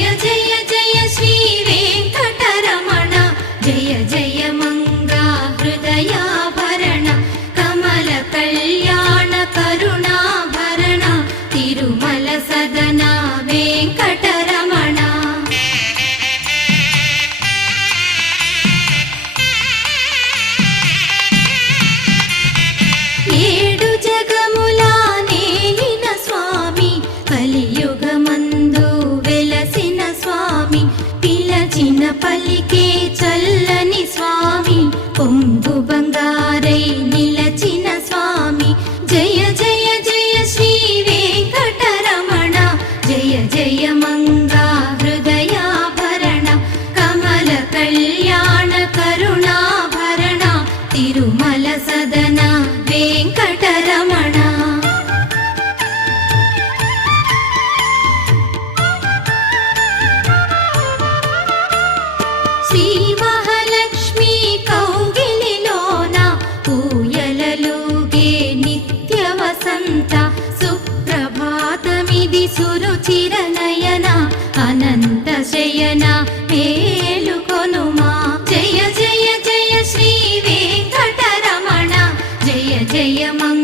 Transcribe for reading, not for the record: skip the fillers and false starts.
జయ జయ జయ శ్రీ వెంకటరమణ జయ జయ మంగా హృదయాభరణ కమల కళ్యాణ కరుణాభరణ తిరుమల సదన వెంకటరమణ. ఏడు జగముల నేలిన స్వామి కలియుగమందు వెలసిన స్వామి పిలచిన పలికే చల్లని స్వామి పొంగు బంగారై నిలచిన స్వామి జయ జయ జయ శ్రీ వెంకటరమణ జయ జయ మంగా హృదయాభరణ కమల కళ్యాణ కరుణాభరణ తిరుమల సదన వెంకటరమణ. శ్రీ మహాలక్ష్మి కౌగిలిలోన ఊయలలుగే నిత్య వసంత సుప్రభాతమిది సురుచిర నయన అనంత శయన మేలుకొనుమా జయ జయ జయ శ్రీ వెంకటరమణ జయ జయ మంగళ